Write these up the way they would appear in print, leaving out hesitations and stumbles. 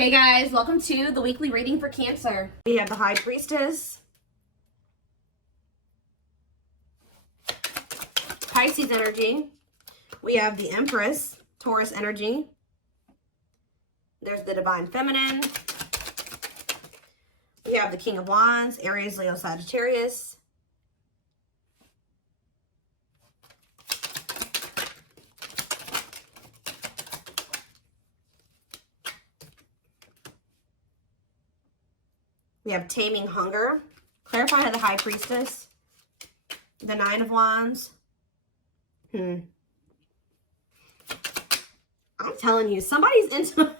Hey guys, welcome to the weekly reading for Cancer. We have the High Priestess, Pisces energy. We have the Empress, Taurus energy. There's the Divine Feminine. We have the King of Wands, Aries, Leo, Sagittarius. We have Taming Hunger, clarified by the High Priestess, the Nine of Wands. I'm telling you, somebody's into,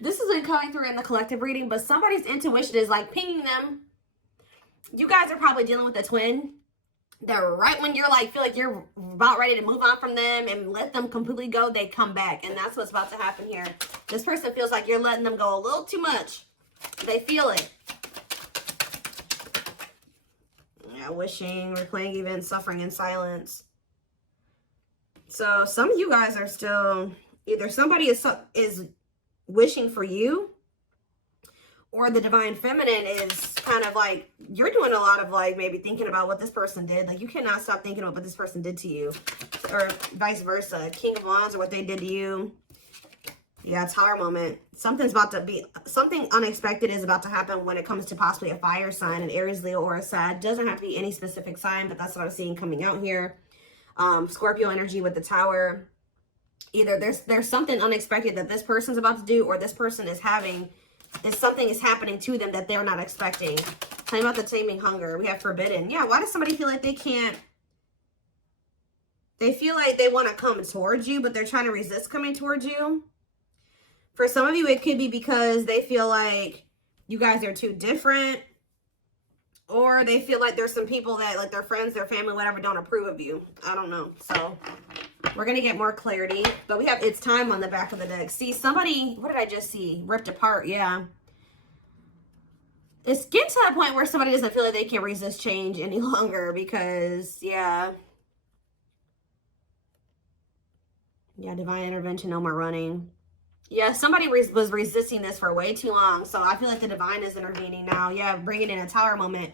this isn't coming through in the collective reading, but somebody's intuition is like pinging them. You guys are probably dealing with a twin that right when you're like, feel like you're about ready to move on from them and let them completely go, they come back. And that's what's about to happen here. This person feels like you're letting them go a little too much. They feel it. Yeah, wishing, replaying events, suffering in silence. So some of you guys are still, either somebody is wishing for you, or the Divine Feminine is kind of like, you're doing a lot of like maybe thinking about what this person did. Like you cannot stop thinking about what this person did to you, or vice versa. King of Wands, or what they did to you. Yeah, Tower moment. Something's about to be, something unexpected is about to happen when it comes to possibly a fire sign, an Aries, Leo, or a Sag. Doesn't have to be any specific sign, but that's what I'm seeing coming out here. Scorpio energy with the Tower. Either there's something unexpected that this person's about to do, or this person is having, something is happening to them that they're not expecting. Tell me about the Taming Hunger. We have Forbidden. Yeah, why does somebody feel like they can't, they feel like they want to come towards you, but they're trying to resist coming towards you? For some of you, it could be because they feel like you guys are too different, or they feel like there's some people that, like their friends, their family, whatever, don't approve of you. I don't know. So we're going to get more clarity, but we have It's Time on the back of the deck. See, somebody, what did I just see? Ripped apart. Yeah. It's getting to that point where somebody doesn't feel like they can resist change any longer because, yeah. Yeah, divine intervention, no more running. Yeah, somebody was resisting this for way too long. So I feel like the divine is intervening now. Yeah, bringing in a Tower moment.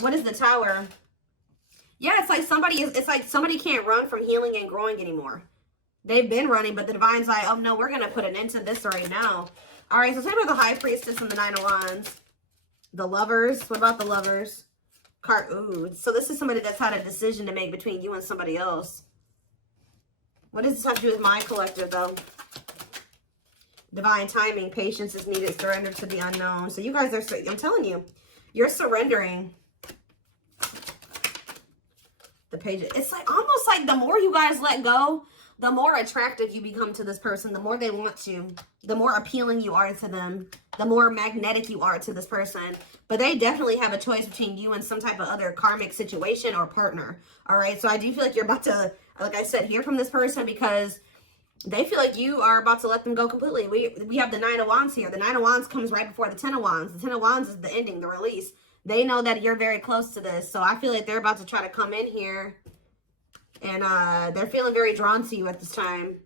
What is the Tower? Yeah, it's like somebody can't run from healing and growing anymore. They've been running, but the divine's like, oh no, we're going to put an end to this right now. All right, so let's talk about the High Priestess and the Nine of Wands. The Lovers. What about the Lovers? Ooh, so this is somebody that's had a decision to make between you and somebody else. What does this have to do with my collective, though? Divine timing, patience is needed, surrender to the unknown. So you guys are, I'm telling you, you're surrendering. The page, it's like almost like the more you guys let go, the more attractive you become to this person, the more they want you, the more appealing you are to them, the more magnetic you are to this person. But they definitely have a choice between you and some type of other karmic situation or partner. All right, so I do feel like you're about to, like I said, hear from this person because they feel like you are about to let them go completely. We have the Nine of Wands here. The Nine of Wands comes right before the Ten of Wands. The Ten of Wands is the ending, the release. They know that you're very close to this. So I feel like they're about to try to come in here. And they're feeling very drawn to you at this time.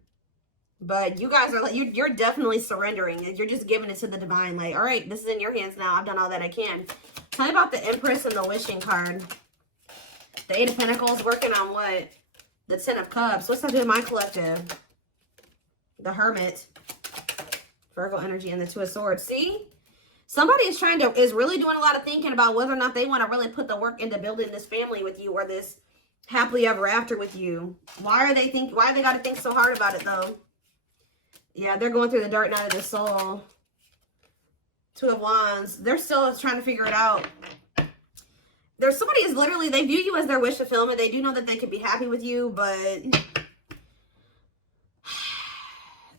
But you guys are like, you're definitely surrendering. You're just giving it to the divine. Like, all right, this is in your hands now. I've done all that I can. Tell me about the Empress and the Wishing card. The Eight of Pentacles working on what? The Ten of Cups. What's that do with my collective? The Hermit, Virgo energy, and the Two of Swords. See, somebody is really doing a lot of thinking about whether or not they want to really put the work into building this family with you or this happily ever after with you. Why they got to think so hard about it though? Yeah, they're going through the dark night of the soul. Two of Wands. They're still trying to figure it out. There's somebody is literally, they view you as their wish fulfillment. They do know that they could be happy with you, but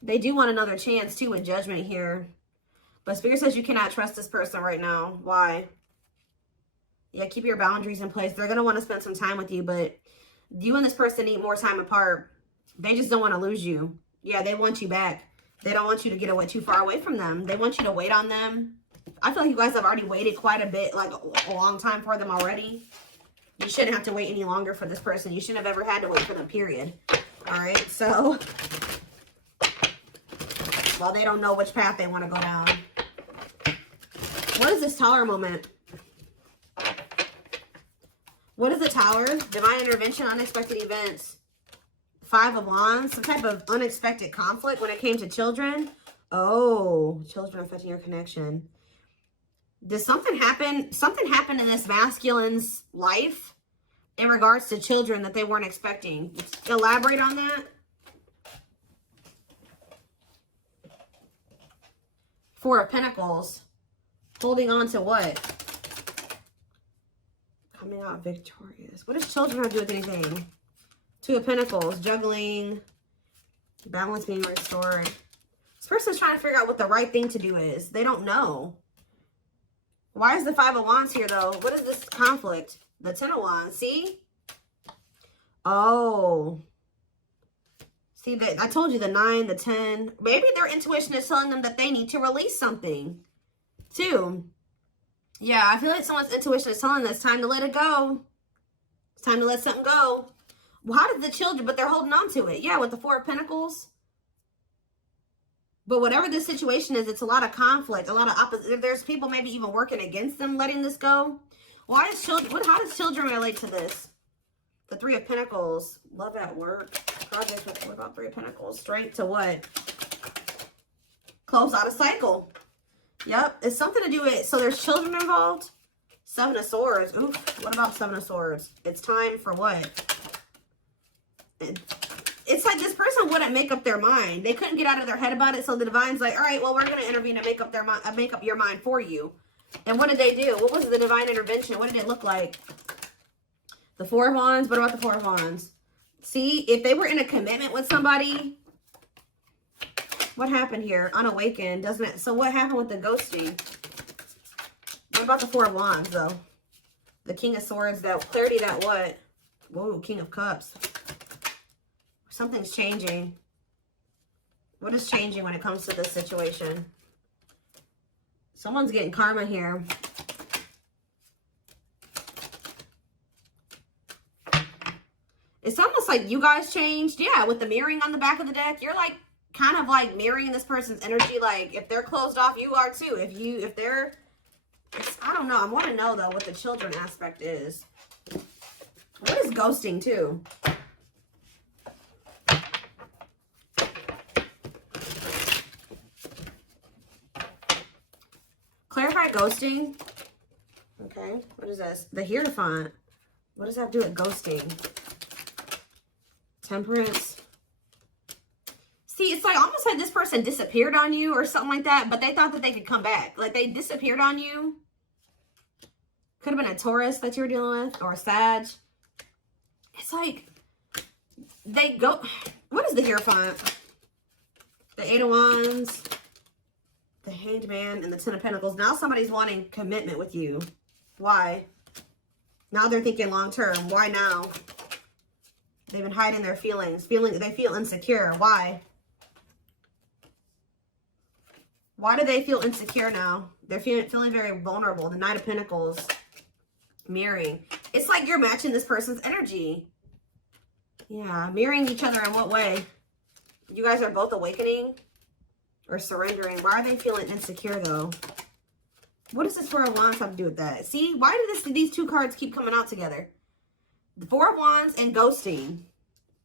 they do want another chance too with Judgment here. But Spirit says you cannot trust this person right now. Why? Yeah, keep your boundaries in place. They're going to want to spend some time with you, but you and this person need more time apart. They just don't want to lose you. Yeah, they want you back. They don't want you to get away too far away from them. They want you to wait on them. I feel like you guys have already waited quite a bit, like a long time for them already. You shouldn't have to wait any longer for this person. You shouldn't have ever had to wait for them, period. All right, so, well, they don't know which path they want to go down. What is this Tower moment? What is the Tower? Divine intervention, unexpected events. 5 of Wands, some type of unexpected conflict when it came to children. Oh, children affecting your connection. Does something happen? Something happened in this masculine's life in regards to children that they weren't expecting. Elaborate on that. 4 of Pentacles. Holding on to what? Coming out victorious. What does children have to do with anything? 2 of Pentacles. Juggling. Balance being restored. This person's trying to figure out what the right thing to do is. They don't know. Why is the 5 of Wands here, though? What is this conflict? The 10 of Wands. See? Oh. See, I told you the 9, the 10. Maybe their intuition is telling them that they need to release something. 2. Yeah, I feel like someone's intuition is telling them it's time to let it go. It's time to let something go. Well, how did the children, but they're holding on to it. Yeah, with the 4 of Pentacles. But whatever this situation is, it's a lot of conflict, a lot of opposite. There's people maybe even working against them letting this go. Why is children, how does children relate to this? The 3 of Pentacles. Love at work. Project with, what about 3 of Pentacles? Strength to what? Close out a cycle. Yep. It's something to do with, so there's children involved. 7 of Swords. Ooh, what about 7 of Swords? It's time for what? It's like this person wouldn't make up their mind. They couldn't get out of their head about it. So the divine's like, all right, well, we're going to intervene and make up their mind, make up your mind for you. And what did they do? What was the divine intervention? What did it look like? The 4 of Wands. What about the 4 of Wands? See, if they were in a commitment with somebody, what happened here? Unawakened, doesn't it? So what happened with the ghosting? What about the 4 of Wands, though? The King of Swords, that clarity, that what? Whoa, King of Cups. Something's changing. What is changing when it comes to this situation? Someone's getting karma here. It's almost like you guys changed. Yeah, with the mirroring on the back of the deck, you're like kind of like mirroring this person's energy. Like if they're closed off, you are too. If they're, I don't know. I want to know though what the children aspect is. What is ghosting too? Clarify ghosting. Okay, what is this? The Hierophant. What does that do with ghosting? Temperance. See, it's like almost like this person disappeared on you or something like that, but they thought that they could come back. Like they disappeared on you. Could have been a Taurus that you were dealing with or a Sag. It's like they go. What is the Hierophant? The 8 of Wands. The Hanged Man and the 10 of Pentacles. Now somebody's wanting commitment with you. Why? Now they're thinking long term. Why now? They've been hiding their feelings. They feel insecure. Why? Why do they feel insecure now? They're feeling very vulnerable. The Knight of Pentacles. Mirroring. It's like you're matching this person's energy. Yeah. Mirroring each other in what way? You guys are both awakening? Or surrendering. Why are they feeling insecure though? What does this 4 of Wands have to do with that? See, why do these 2 cards keep coming out together? The 4 of Wands and ghosting.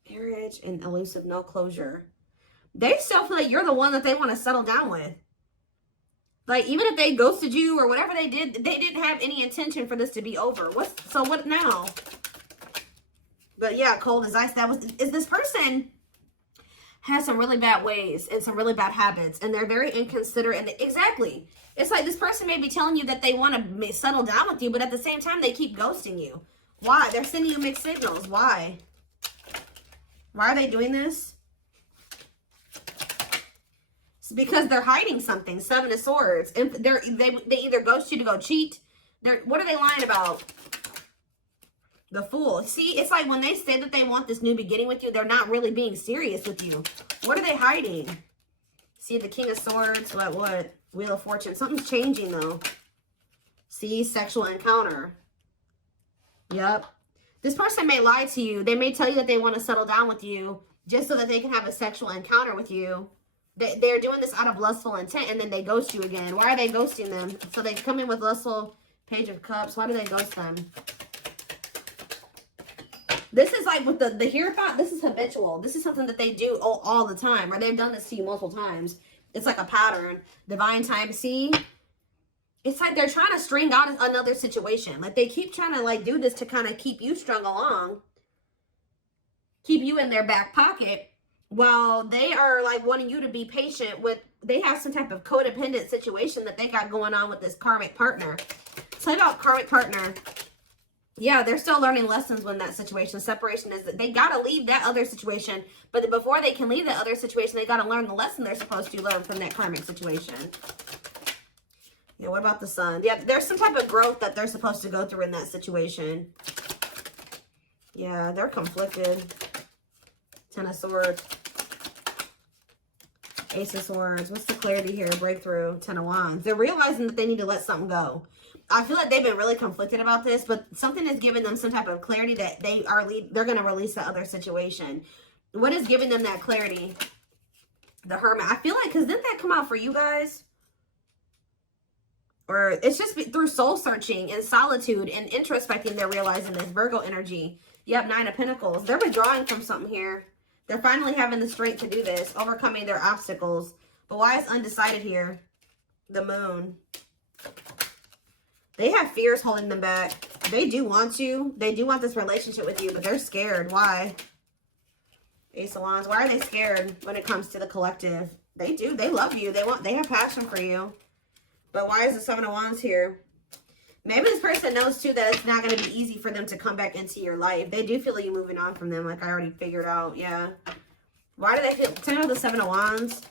Marriage and elusive, no closure. They still feel like you're the one that they want to settle down with. Like even if they ghosted you or whatever they did, they didn't have any intention for this to be over. So what now? But yeah, cold as ice. Is this person has some really bad ways and some really bad habits, and they're very inconsiderate. And exactly, it's like this person may be telling you that they want to settle down with you, but at the same time, they keep ghosting you. Why? They're sending you mixed signals. Why? Why are they doing this? It's because they're hiding something. 7 of Swords, and they either ghost you to go cheat. What are they lying about? The Fool. See, it's like when they say that they want this new beginning with you, they're not really being serious with you. What are they hiding? See, the King of Swords. What? Wheel of Fortune. Something's changing, though. See, sexual encounter. Yep. This person may lie to you. They may tell you that they want to settle down with you just so that they can have a sexual encounter with you. They're doing this out of lustful intent, and then they ghost you again. Why are they ghosting them? So they come in with lustful Page of Cups. Why do they ghost them? This is like with the here thought. This is habitual. This is something that they do all the time, or they've done this to you multiple times. It's like a pattern. Divine time. See? It's like they're trying to string out another situation. Like they keep trying to like do this to kind of keep you strung along. Keep you in their back pocket. While they are like wanting you to be patient with, they have some type of codependent situation that they got going on with this karmic partner. So about karmic partner, yeah, they're still learning lessons when that situation. Separation is that they got to leave that other situation. But before they can leave that other situation, they got to learn the lesson they're supposed to learn from that karmic situation. Yeah, what about the Sun? Yeah, there's some type of growth that they're supposed to go through in that situation. Yeah, they're conflicted. Ten of Swords. Ace of Swords. What's the clarity here? Breakthrough. Ten of Wands. They're realizing that they need to let something go. I feel like they've been really conflicted about this, but something is giving them some type of clarity that they're going to release the other situation. What is giving them that clarity? The Hermit. I feel like, because didn't that come out for you guys? Or it's just through soul searching and solitude and introspecting, they're realizing this. Virgo energy. Yep, Nine of Pentacles. They're withdrawing from something here. They're finally having the strength to do this, overcoming their obstacles. But why is undecided here? The Moon. They have fears holding them back. They do want you. They do want this relationship with you, but they're scared. Why? Ace of Wands. Why are they scared when it comes to the collective? They do. They love you. They have passion for you. But why is the Seven of Wands here? Maybe this person knows, too, that it's not going to be easy for them to come back into your life. They do feel like you moving on from them, like I already figured out. Yeah. Why do they feel... Tell me the Seven of Wands.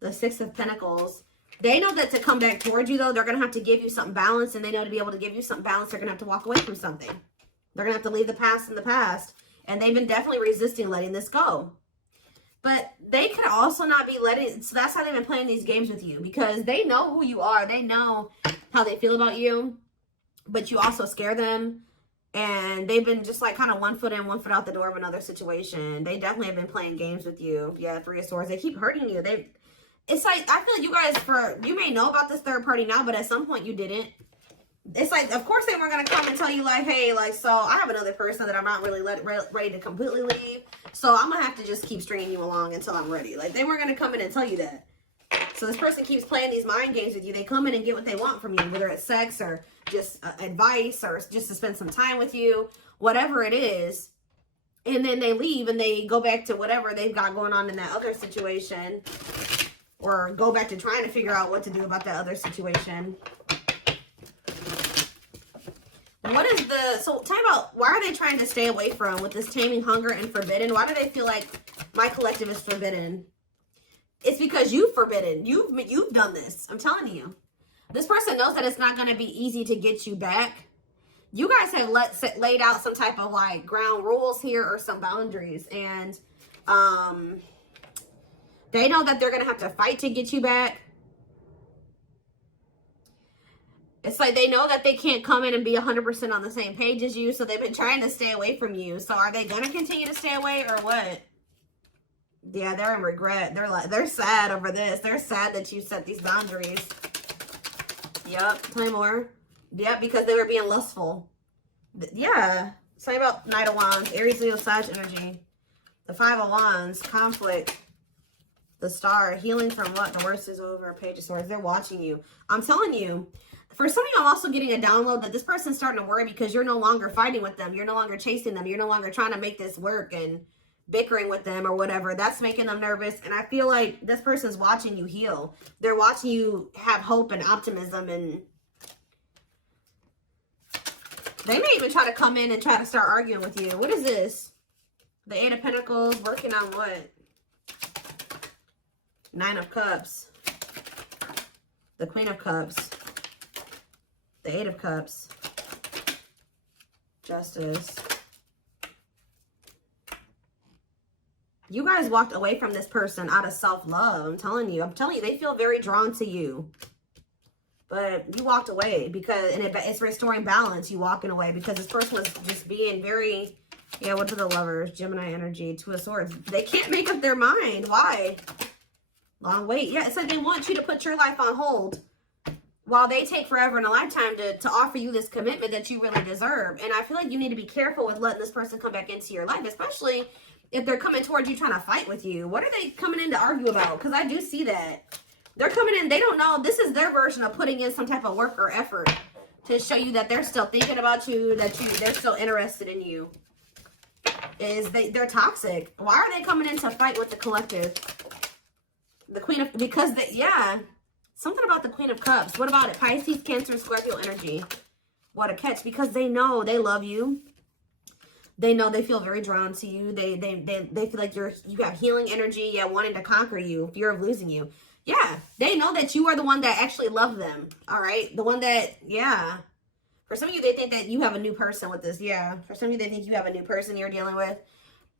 The Six of Pentacles. They know that to come back towards you, though, they're going to have to give you something balanced. And they know to be able to give you something balanced, they're going to have to walk away from something. They're going to have to leave the past in the past. And they've been definitely resisting letting this go. But they could also not be letting... So that's how they've been playing these games with you. Because they know who you are. They know how they feel about you. But you also scare them. And they've been just like kind of one foot in, one foot out the door of another situation. They definitely have been playing games with you. Yeah, Three of Swords. They keep hurting you. It's like, I feel like you guys, you may know about this third party now, but at some point you didn't. It's like, of course they weren't going to come and tell you like, hey, like, so I have another person that I'm not really ready to completely leave. So I'm going to have to just keep stringing you along until I'm ready. Like, they weren't going to come in and tell you that. So this person keeps playing these mind games with you. They come in and get what they want from you, whether it's sex or just advice or just to spend some time with you, whatever it is. And then they leave and they go back to whatever they've got going on in that other situation. Or go back to trying to figure out what to do about that other situation. What is so tell me about, why are they trying to stay away from with this taming, hunger, and forbidden? Why do they feel like my collective is forbidden? It's because you've forbidden. You've done this. I'm telling you. This person knows that it's not going to be easy to get you back. You guys have laid out some type of like ground rules here or some boundaries. And they know that they're going to have to fight to get you back. It's like they know that they can't come in and be 100% on the same page as you. So they've been trying to stay away from you. So are they going to continue to stay away or what? Yeah, they're in regret. They're sad over this. They're sad that you set these boundaries. Yep. Tell me more. Yep, because they were being lustful. Yeah. Tell me about Knight of Wands. Aries, Leo, Sag energy. The Five of Wands. Conflict. The Star. Healing from what? The worst is over. Page of Swords. They're watching you. I'm telling you. For some of you, I'm also getting a download that this person's starting to worry because you're no longer fighting with them. You're no longer chasing them. You're no longer trying to make this work and bickering with them or whatever. That's making them nervous. And I feel like this person's watching you heal. They're watching you have hope and optimism. And they may even try to come in and try to start arguing with you. What is this? The Eight of Pentacles. Working on what? Nine of Cups. The Queen of Cups. The Eight of Cups. Justice. You guys walked away from this person out of self-love. I'm telling you, they feel very drawn to you. But you walked away because, and it's restoring balance, you walking away, because this person was just being very, yeah, what are the Lovers? Gemini energy, Two of Swords. They can't make up their mind. Why? Long wait. Yeah, it's like they want you to put your life on hold while they take forever in a lifetime to offer you this commitment that you really deserve. And I feel like you need to be careful with letting this person come back into your life, especially if they're coming towards you trying to fight with you. What are they coming in to argue about? Because I do see that. They're coming in, they don't know. This is their version of putting in some type of work or effort to show you that they're still thinking about you, that they're still interested in you. They're toxic. Why are they coming in to fight with the collective? The Queen of, because they, yeah. Something about the Queen of Cups. What about it? Pisces, Cancer, Scorpio energy. What a catch. Because they know they love you. They know they feel very drawn to you. They feel like you have healing energy. Yeah, wanting to conquer you. Fear of losing you. Yeah. They know that you are the one that actually loves them. All right. The one that, yeah. For some of you, they think that you have a new person with this. Yeah. For some of you, they think you have a new person you're dealing with.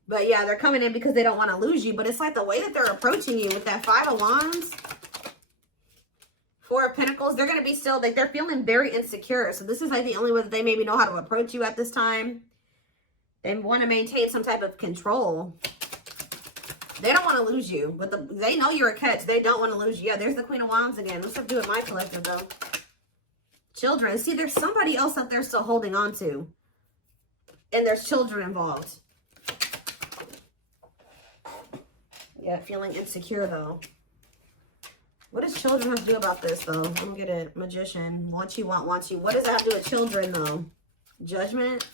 But yeah, they're coming in because they don't want to lose you. But it's like the way that they're approaching you with that Five of Wands. Four of Pentacles, they're going to be still, like, they're feeling very insecure. So this is like the only way that they maybe know how to approach you at this time. They want to maintain some type of control. They don't want to lose you. But they know you're a catch. They don't want to lose you. Yeah, there's the Queen of Wands again. What's up to do with my collective, though? Children. See, there's somebody else out there still holding on to. And there's children involved. Yeah, feeling insecure, though. What does children have to do about this, though? Let me get it. Magician. Want you, want you. What does that have to do with children, though? Judgment.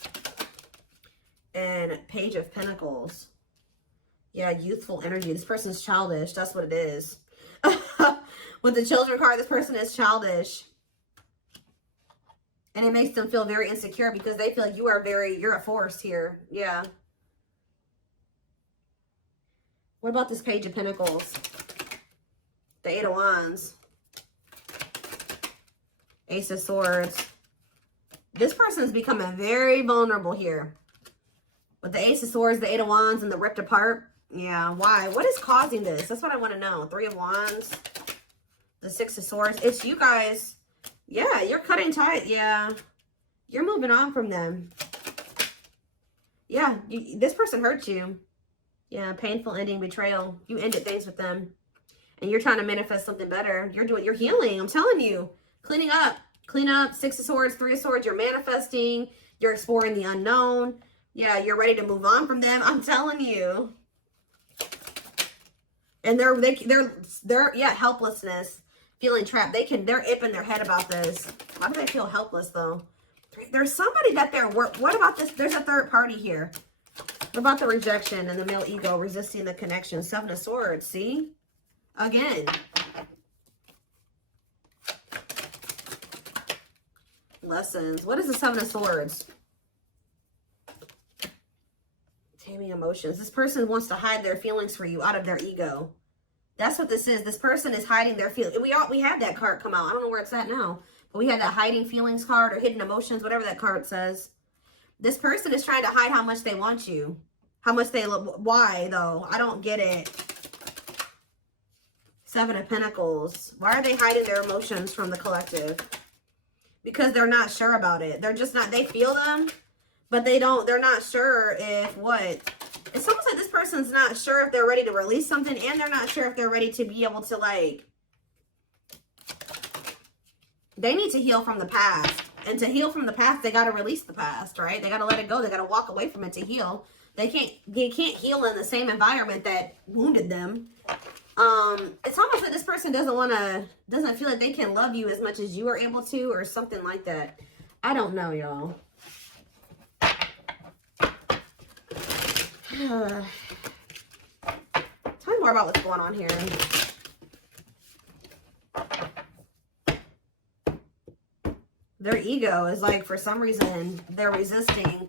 And Page of Pentacles. Yeah, youthful energy. This person's childish. That's what it is. With the children card, this person is childish. And it makes them feel very insecure because they feel like you're a force here. Yeah. What about this Page of Pentacles? The Eight of Wands. Ace of Swords. This person's becoming very vulnerable here. With the Ace of Swords, the Eight of Wands, and the ripped apart. Yeah, why? What is causing this? That's what I want to know. Three of Wands. The Six of Swords. It's you guys. Yeah, you're cutting tight. Yeah. You're moving on from them. Yeah, this person hurt you. Yeah, painful ending, betrayal. You ended things with them. And you're trying to manifest something better. You're healing. I'm telling you. Cleaning up. Clean up. Six of Swords, Three of Swords. You're manifesting. You're exploring the unknown. Yeah, you're ready to move on from them. I'm telling you. And they're yeah, helplessness. Feeling trapped. They're ipping their head about this. Why do they feel helpless, though? There's somebody that what about this? There's a third party here. What about the rejection and the male ego resisting the connection? Seven of Swords, see? Again. Lessons. What is the Seven of Swords? Taming emotions. This person wants to hide their feelings for you out of their ego. That's what this is. This person is hiding their feelings. We had that card come out. I don't know where it's at now. But we had that hiding feelings card or hidden emotions, whatever that card says. This person is trying to hide how much they want you. How much they love. Why, though? I don't get it. Seven of Pentacles. Why are they hiding their emotions from the collective? Because they're not sure about it. They're just not, they feel them, but they're not sure if what. It's almost like this person's not sure if they're ready to release something, and they're not sure if they're ready to be able to, like, they need to heal from the past. And to heal from the past, they got to release the past, right? They got to let it go. They got to walk away from it to heal. They can't heal in the same environment that wounded them. It's almost like this person doesn't feel like they can love you as much as you are able to, or something like that. I don't know, y'all. Tell me more about what's going on here. Their ego is like, for some reason, they're resisting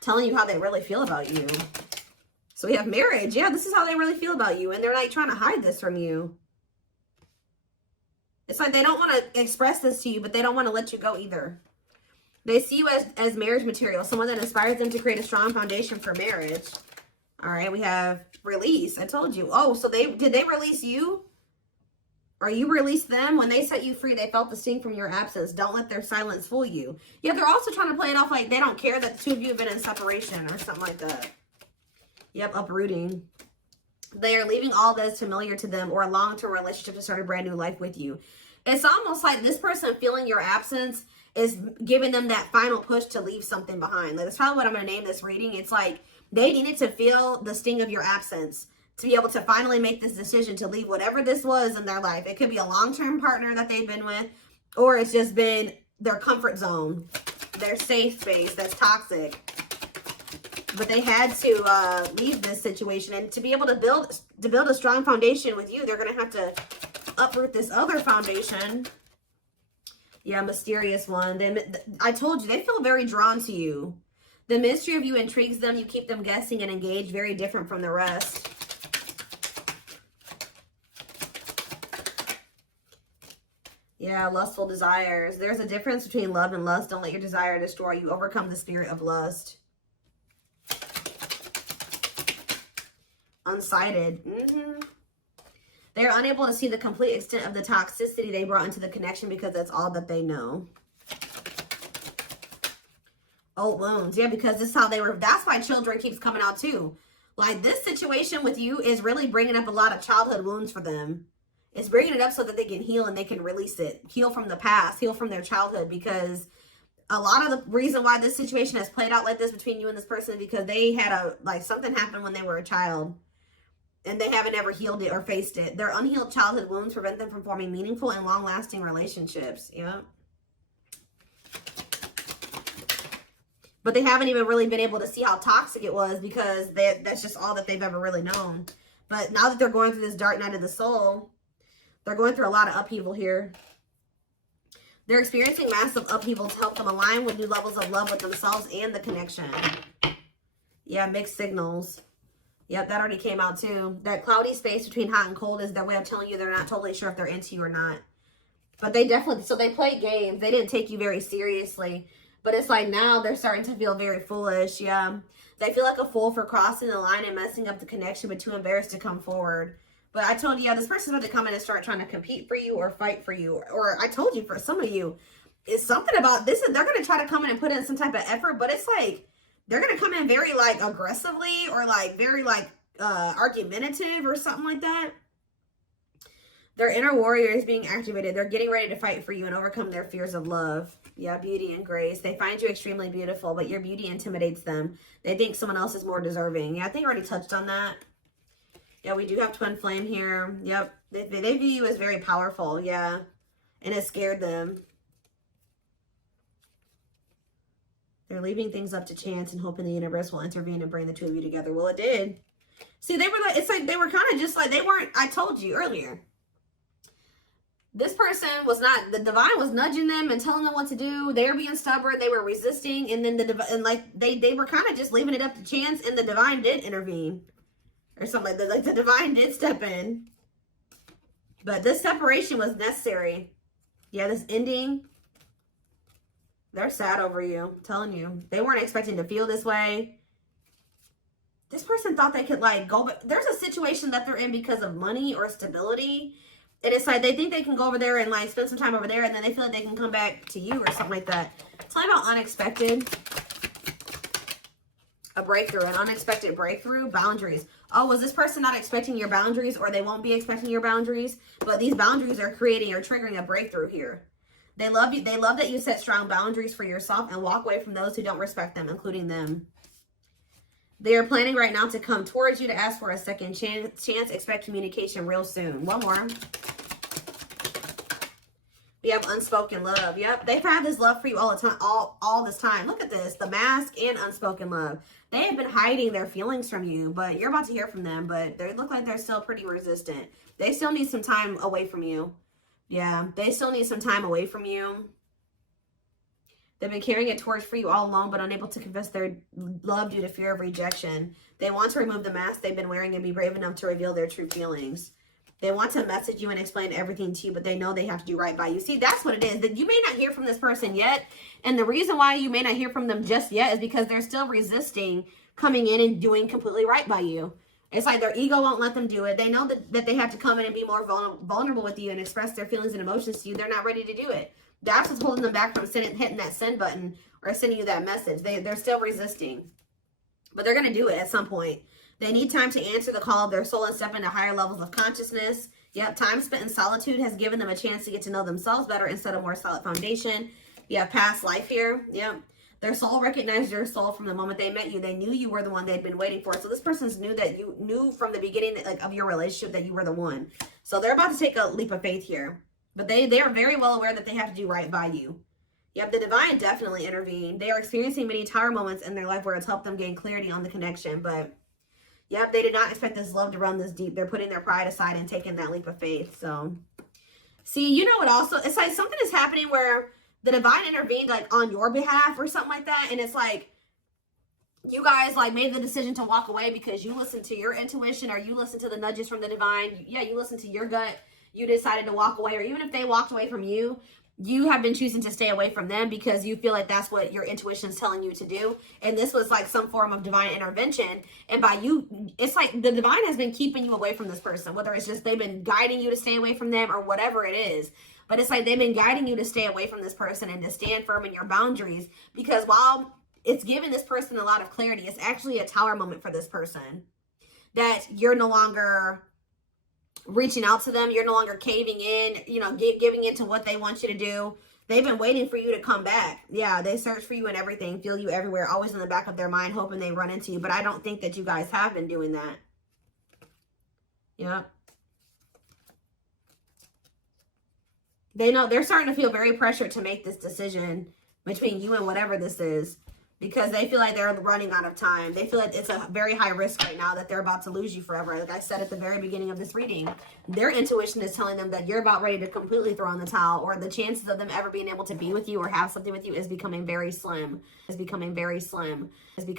telling you how they really feel about you. So we have marriage. Yeah, this is how they really feel about you. And they're like trying to hide this from you. It's like they don't want to express this to you, but they don't want to let you go either. They see you as marriage material, someone that inspires them to create a strong foundation for marriage. All right, we have release. I told you. Oh, so did they release you? Or you released them? When they set you free, they felt the sting from your absence. Don't let their silence fool you. Yeah, they're also trying to play it off like they don't care that the two of you have been in separation or something like that. Yep, uprooting. They are leaving all that is familiar to them or a long-term relationship to start a brand new life with you. It's almost like this person feeling your absence is giving them that final push to leave something behind. Like, that's probably what I'm going to name this reading. It's like they needed to feel the sting of your absence to be able to finally make this decision to leave whatever this was in their life. It could be a long-term partner that they've been with, or it's just been their comfort zone, their safe space that's toxic. But they had to leave this situation, and to be able to build a strong foundation with you, they're going to have to uproot this other foundation. Yeah, mysterious one. I told you, they feel very drawn to you. The mystery of you intrigues them. You keep them guessing and engaged, very different from the rest. Yeah, lustful desires. There's a difference between love and lust. Don't let your desire destroy you. Overcome the spirit of lust. Unsighted. They are unable to see the complete extent of the toxicity they brought into the connection because that's all that they know. Old wounds. Yeah, because this is how they were. That's why children keeps coming out too. Like, this situation with you is really bringing up a lot of childhood wounds for them. It's bringing it up so that they can heal and they can release it. Heal from the past. Heal from their childhood. Because a lot of the reason why this situation has played out like this between you and this person is because they had something happened when they were a child. And they haven't ever healed it or faced it. Their unhealed childhood wounds prevent them from forming meaningful and long-lasting relationships. Yeah. But they haven't even really been able to see how toxic it was because that's just all that they've ever really known. But now that they're going through this dark night of the soul, they're going through a lot of upheaval here. They're experiencing massive upheaval to help them align with new levels of love with themselves and the connection. Yeah, mixed signals. Yep, that already came out too. That cloudy space between hot and cold is their way of telling you they're not totally sure if they're into you or not. But they definitely, so they played games. They didn't take you very seriously. But it's like now they're starting to feel very foolish. Yeah. They feel like a fool for crossing the line and messing up the connection, but too embarrassed to come forward. But I told you, yeah, this person's about to come in and start trying to compete for you or fight for you. Or I told you, for some of you, it's something about this. They're going to try to come in and put in some type of effort, but it's like, they're going to come in very, like, aggressively or, like, very, like, argumentative or something like that. Their inner warrior is being activated. They're getting ready to fight for you and overcome their fears of love. Yeah, beauty and grace. They find you extremely beautiful, but your beauty intimidates them. They think someone else is more deserving. Yeah, I think I already touched on that. Yeah, we do have twin flame here. Yep. They view you as very powerful. Yeah. And it scared them. They're leaving things up to chance and hoping the universe will intervene and bring the two of you together. Well, it did. See, they were like, it's like they were kind of just like, they weren't, I told you earlier. This person was not, the divine was nudging them and telling them what to do. They were being stubborn. They were resisting. And then they were kind of just leaving it up to chance, and the divine did intervene. Or something like that. Like, the divine did step in. But this separation was necessary. Yeah, this ending. They're sad over you. I'm telling you. They weren't expecting to feel this way. This person thought they could, like, go. But there's a situation that they're in because of money or stability. And it's like they think they can go over there and, like, spend some time over there. And then they feel like they can come back to you or something like that. It's like about unexpected. A breakthrough. An unexpected breakthrough. Boundaries. Oh, was this person not expecting your boundaries? Or they won't be expecting your boundaries? But these boundaries are creating or triggering a breakthrough here. They love you. They love that you set strong boundaries for yourself and walk away from those who don't respect them, including them. They are planning right now to come towards you to ask for a second chance. Expect communication real soon. One more. We have unspoken love. Yep. They've had this love for you all the time, all this time. Look at this. The mask and unspoken love. They have been hiding their feelings from you, but you're about to hear from them. But they look like they're still pretty resistant. They still need some time away from you. Yeah, they still need some time away from you. They've been carrying a torch for you all along, but unable to confess their love due to fear of rejection. They want to remove the mask they've been wearing and be brave enough to reveal their true feelings. They want to message you and explain everything to you, but they know they have to do right by you. See, that's what it is. That you may not hear from this person yet, and the reason why you may not hear from them just yet is because they're still resisting coming in and doing completely right by you. It's like their ego won't let them do it. They know that they have to come in and be more vulnerable with you and express their feelings and emotions to you. They're not ready to do it. That's what's holding them back from hitting that send button or sending you that message. They're still resisting. But they're going to do it at some point. They need time to answer the call of their soul and step into higher levels of consciousness. Yep, time spent in solitude has given them a chance to get to know themselves better instead of a more solid foundation. You have past life here. Yep. Their soul recognized your soul from the moment they met you. They knew you were the one they'd been waiting for. So this person's knew that you knew from the beginning that, like, of your relationship that you were the one. So they're about to take a leap of faith here. But they are very well aware that they have to do right by you. Yep, the divine definitely intervened. They are experiencing many tower moments in their life where it's helped them gain clarity on the connection. But, yep, they did not expect this love to run this deep. They're putting their pride aside and taking that leap of faith. So, see, you know what also? It's like something is happening where the divine intervened, like, on your behalf or something like that. And it's like, you guys, like, made the decision to walk away because you listened to your intuition or you listened to the nudges from the divine. Yeah, you listened to your gut. You decided to walk away. Or even if they walked away from you, you have been choosing to stay away from them because you feel like that's what your intuition is telling you to do. And this was like some form of divine intervention. And by you, it's like the divine has been keeping you away from this person, whether it's just they've been guiding you to stay away from them or whatever it is. But it's like they've been guiding you to stay away from this person and to stand firm in your boundaries. Because while it's giving this person a lot of clarity, it's actually a tower moment for this person. That you're no longer reaching out to them. You're no longer caving in, you know, giving into what they want you to do. They've been waiting for you to come back. Yeah, they search for you and everything, feel you everywhere, always in the back of their mind, hoping they run into you. But I don't think that you guys have been doing that. Yeah. They know they're starting to feel very pressured to make this decision between you and whatever this is because they feel like they're running out of time. They feel like it's a very high risk right now that they're about to lose you forever. Like I said at the very beginning of this reading, their intuition is telling them that you're about ready to completely throw in the towel, or the chances of them ever being able to be with you or have something with you is becoming very slim. Is becoming very slim. Is becoming